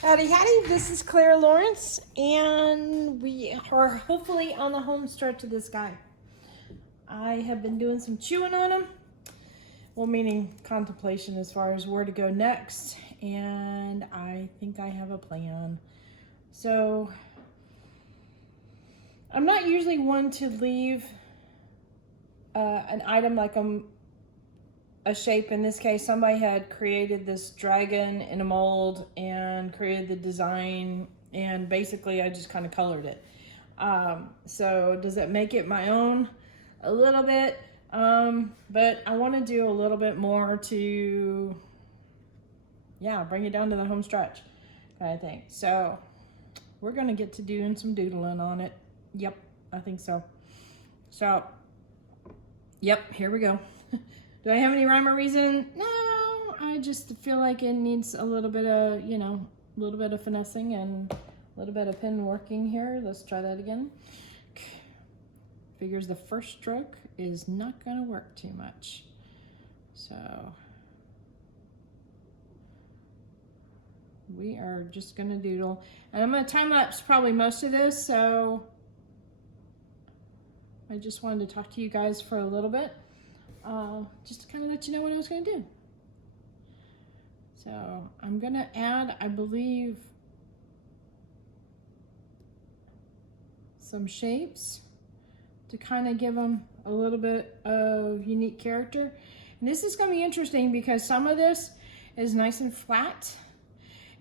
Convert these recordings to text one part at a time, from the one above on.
Howdy, howdy, this is Clara Lawrence, and we are hopefully on the home stretch of this guy. I have been doing some chewing on him, well, meaning contemplation as far as where to go next, and I think I have a plan. So, I'm not usually one to leave an item like a shape. In this case, somebody had created this dragon in a mold and created the design, and basically I just kind of colored it. So does that make it my own? A little bit, but I want to do a little bit more to, yeah, bring it down to the home stretch kind of thing. So we're going to get to doing some doodling on it. Yep, I think so. So, yep, here we go. Do I have any rhyme or reason? No, I just feel like it needs a little bit of, a little bit of finessing and a little bit of pen working here. Let's try that again. Figures the first stroke is not going to work too much. So we are just going to doodle. And I'm going to time lapse probably most of this, so I just wanted to talk to you guys for a little bit. Just to kind of let you know what I was going to do. So I'm going to add, I believe, some shapes to kind of give them a little bit of unique character. And this is going to be interesting because some of this is nice and flat,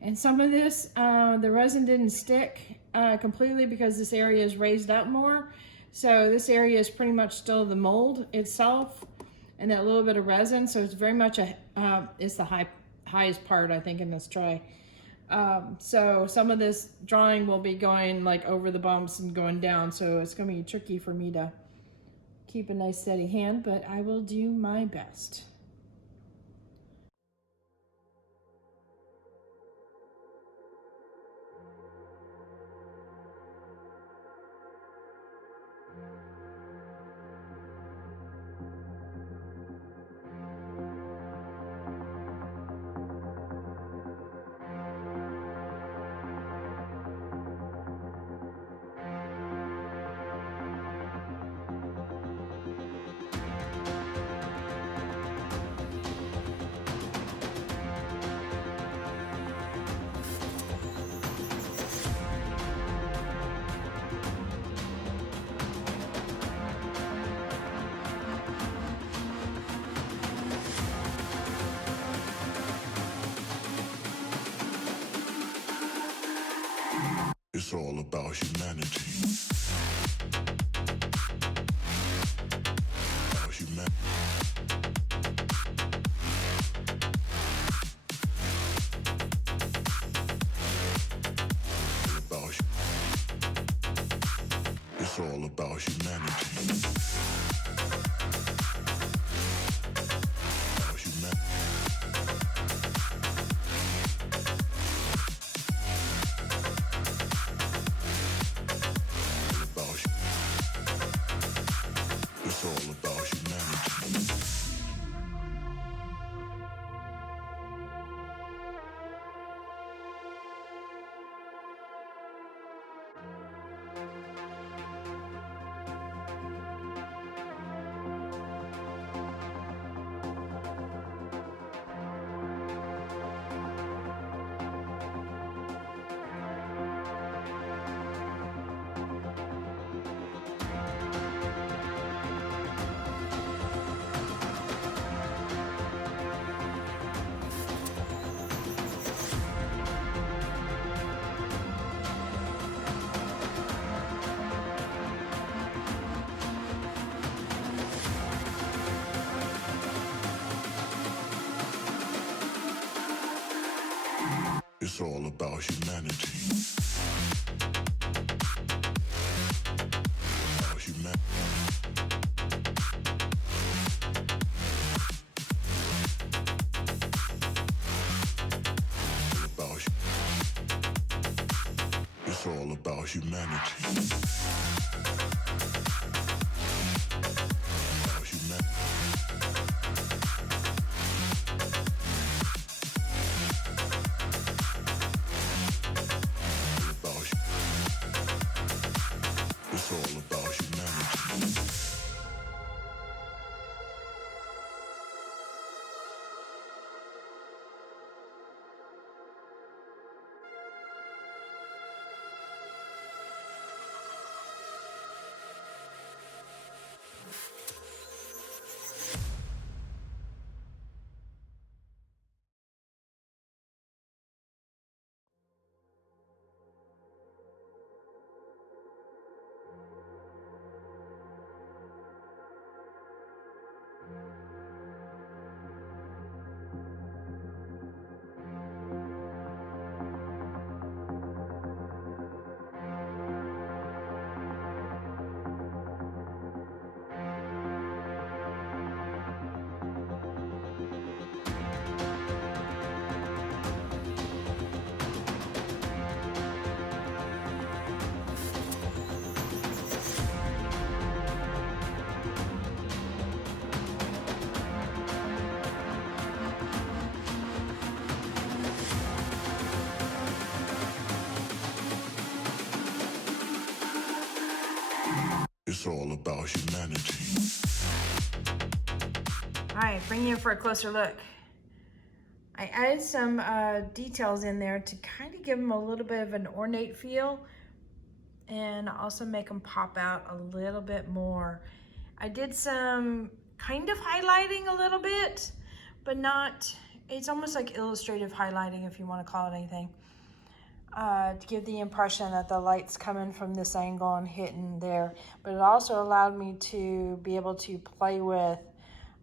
and some of this, the resin didn't stick completely because this area is raised up more. So this area is pretty much still the mold itself and that little bit of resin. So it's very much it's the highest part, I think, in this tray. So some of this drawing will be going like over the bumps and going down. So it's gonna be tricky for me to keep a nice steady hand, but I will do my best. It's all about humanity. About humanity. It's all about humanity. It's all about humanity. About humanity. It's all about humanity. about humanity. All right, bring you in for a closer look. I added some details in there to kind of give them a little bit of an ornate feel and also make them pop out a little bit more. I did some kind of highlighting a little bit, but not, it's almost like illustrative highlighting if you want to call it anything, to give the impression that the light's coming from this angle and hitting there. But it also allowed me to be able to play with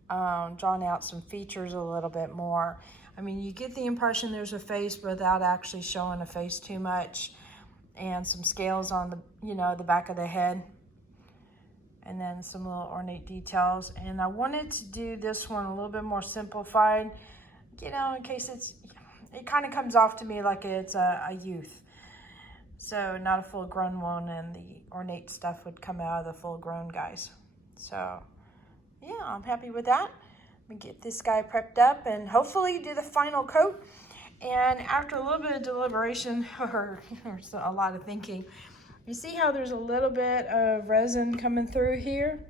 drawing out some features a little bit more. I mean, you get the impression there's a face without actually showing a face too much, and some scales on the, you know, the back of the head, and then some little ornate details. And I wanted to do this one a little bit more simplified, you know, in case it kind of comes off to me like it's a youth. So not a full grown one, and the ornate stuff would come out of the full grown guys. So yeah, I'm happy with that. Let me get this guy prepped up and hopefully do the final coat. And after a little bit of deliberation or a lot of thinking, you see how there's a little bit of resin coming through here?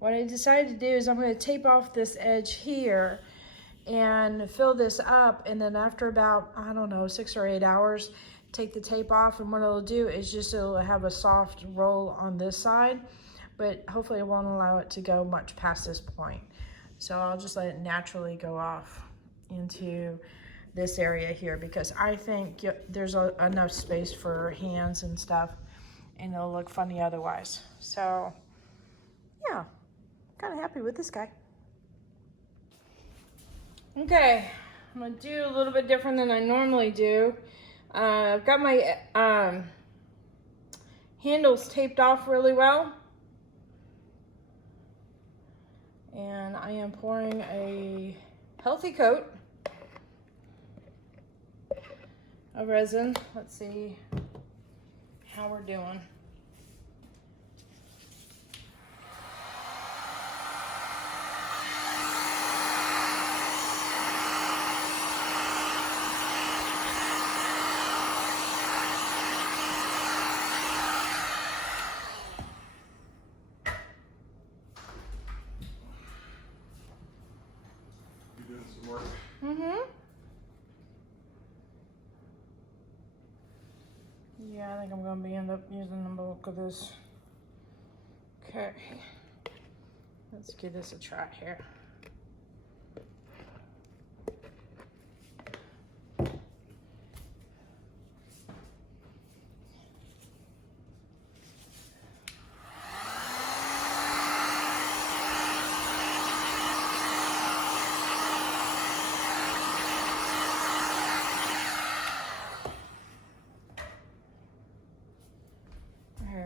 What I decided to do is I'm going to tape off this edge here and fill this up, and then after about, I don't know, 6 or 8 hours, take the tape off, and what it'll do is just it'll have a soft roll on this side, but hopefully it won't allow it to go much past this point. So I'll just let it naturally go off into this area here, because I think there's enough space for hands and stuff, and it'll look funny otherwise. So yeah, kind of happy with this guy. Okay, I'm gonna do a little bit different than I normally do. I've got my handles taped off really well, and I am pouring a healthy coat of resin. Let's see how we're doing. Yeah, I think I'm going to end up using the bulk of this. Okay, let's give this a try here.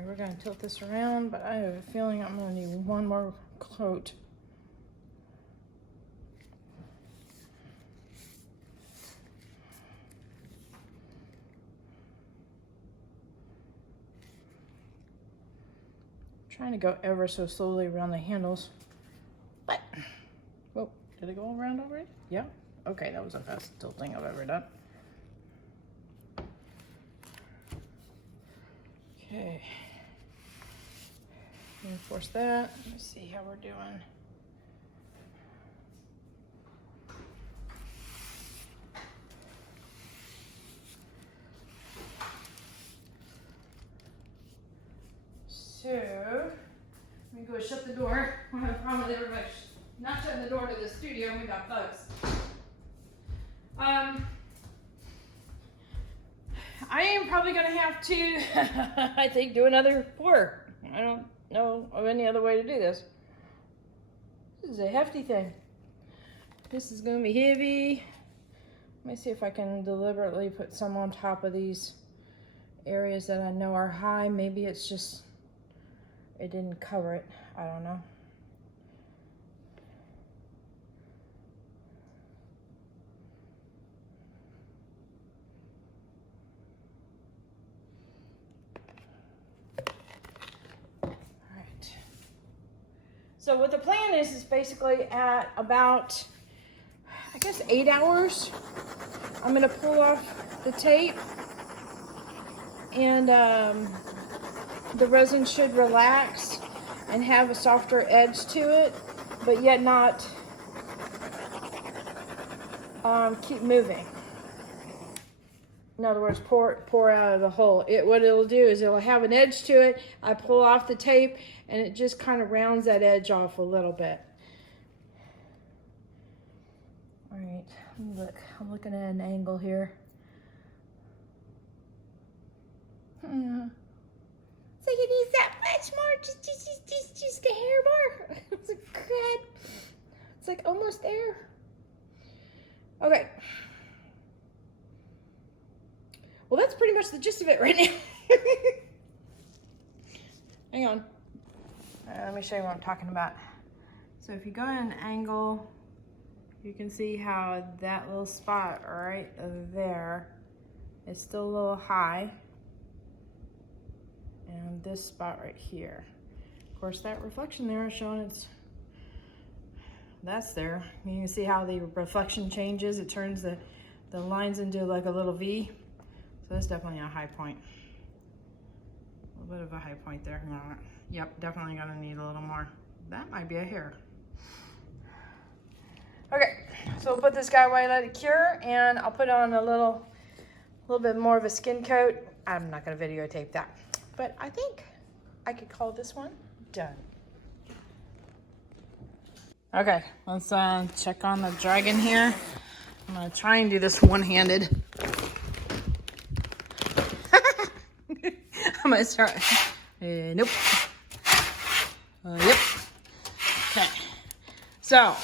We're going to tilt this around, but I have a feeling I'm going to need one more coat. I'm trying to go ever so slowly around the handles, but oh, did it go around already? Yeah. Okay, that was the fastest tilting I've ever done. Okay. Reinforce that. Let me see how we're doing. So, let me go shut the door. I have a problem with everybody not shutting the door to the studio. We got bugs. I am probably going to have to, I think, do another pour. I don't know of any other way to do this. This is a hefty thing. This is going to be heavy. Let me see if I can deliberately put some on top of these areas that I know are high. Maybe it's just, it didn't cover it. I don't know. So what the plan is basically at about, I guess, 8 hours, I'm going to pull off the tape, and the resin should relax, and have a softer edge to it, but yet not keep moving. In other words, pour out of the hole. What it'll do is it'll have an edge to it. I pull off the tape and it just kind of rounds that edge off a little bit. All right, look, I'm looking at an angle here. It's like it needs that much more, just a hair more. It's like, crud. It's like almost there. Okay. Well, that's pretty much the gist of it right now. Hang on. Let me show you what I'm talking about. So if you go at an angle, you can see how that little spot right there is still a little high. And this spot right here. Of course, that reflection there is showing that's there. You can see how the reflection changes. It turns the lines into like a little V. So that's definitely a high point. A little bit of a high point there. Yep, definitely gonna need a little more. That might be a hair. Okay, so we'll put this guy away, let it cure, and I'll put on a little bit more of a skin coat. I'm not gonna videotape that, but I think I could call this one done. Okay, let's check on the dragon here. I'm gonna try and do this one-handed. I'm gonna start. Nope. Yep. Okay. So.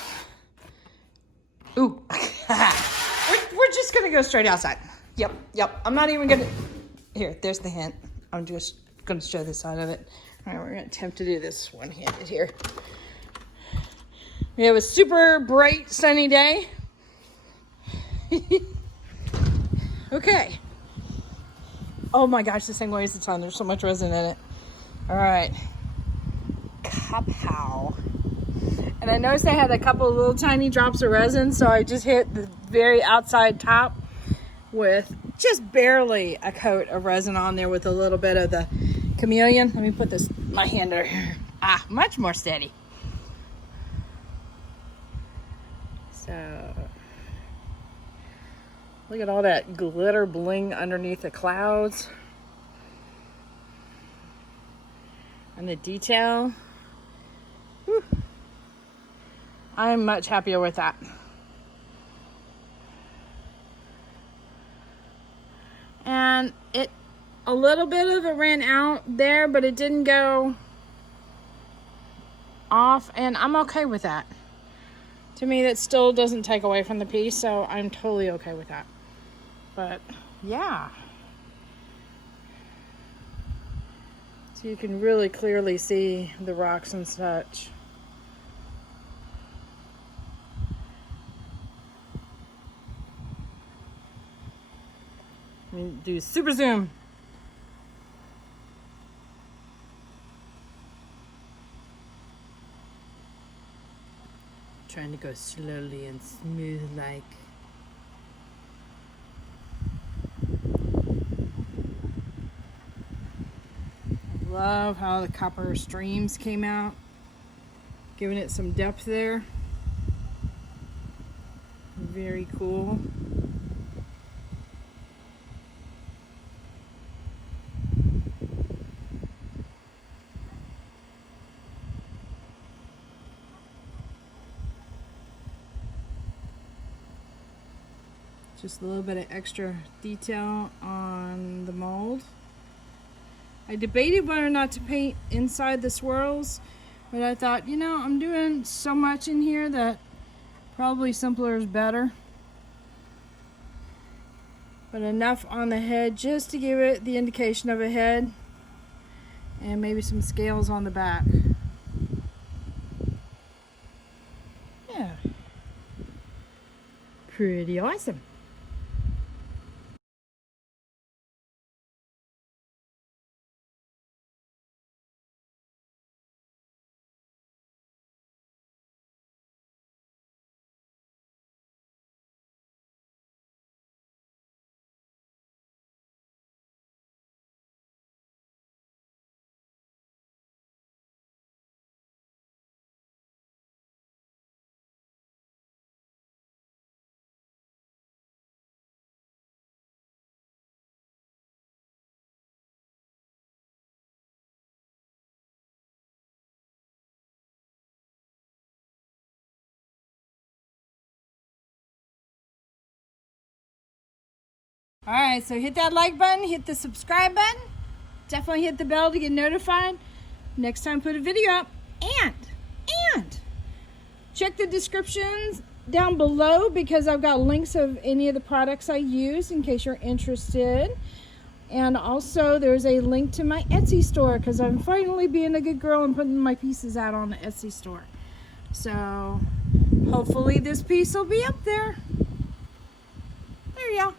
Ooh. we're just gonna go straight outside. Yep. I'm not even gonna. Here, there's the hint. I'm just gonna show this side of it. All right, we're gonna attempt to do this one-handed here. We have a super bright sunny day. Okay. Oh my gosh, this thing weighs a ton. There's so much resin in it. All right. Kapow. And I noticed I had a couple of little tiny drops of resin, so I just hit the very outside top with just barely a coat of resin on there with a little bit of the chameleon. Let me put my hand under here. Much more steady. So, look at all that glitter bling underneath the clouds. And the detail. Whew. I'm much happier with that. And a little bit of it ran out there, but it didn't go off, and I'm okay with that. To me, that still doesn't take away from the piece, so I'm totally okay with that. But, yeah. So you can really clearly see the rocks and such. Let me do super zoom. Trying to go slowly and smooth like. Love how the copper streams came out, giving it some depth there. Very cool. Just a little bit of extra detail on the mold. I debated whether or not to paint inside the swirls, but I thought, you know, I'm doing so much in here that probably simpler is better. But enough on the head just to give it the indication of a head, and maybe some scales on the back. Yeah. Pretty awesome. All right, so hit that like button, hit the subscribe button. Definitely hit the bell to get notified next time I put a video up. And check the descriptions down below because I've got links of any of the products I use in case you're interested. And also there's a link to my Etsy store because I'm finally being a good girl and putting my pieces out on the Etsy store. So hopefully this piece will be up there. There you go.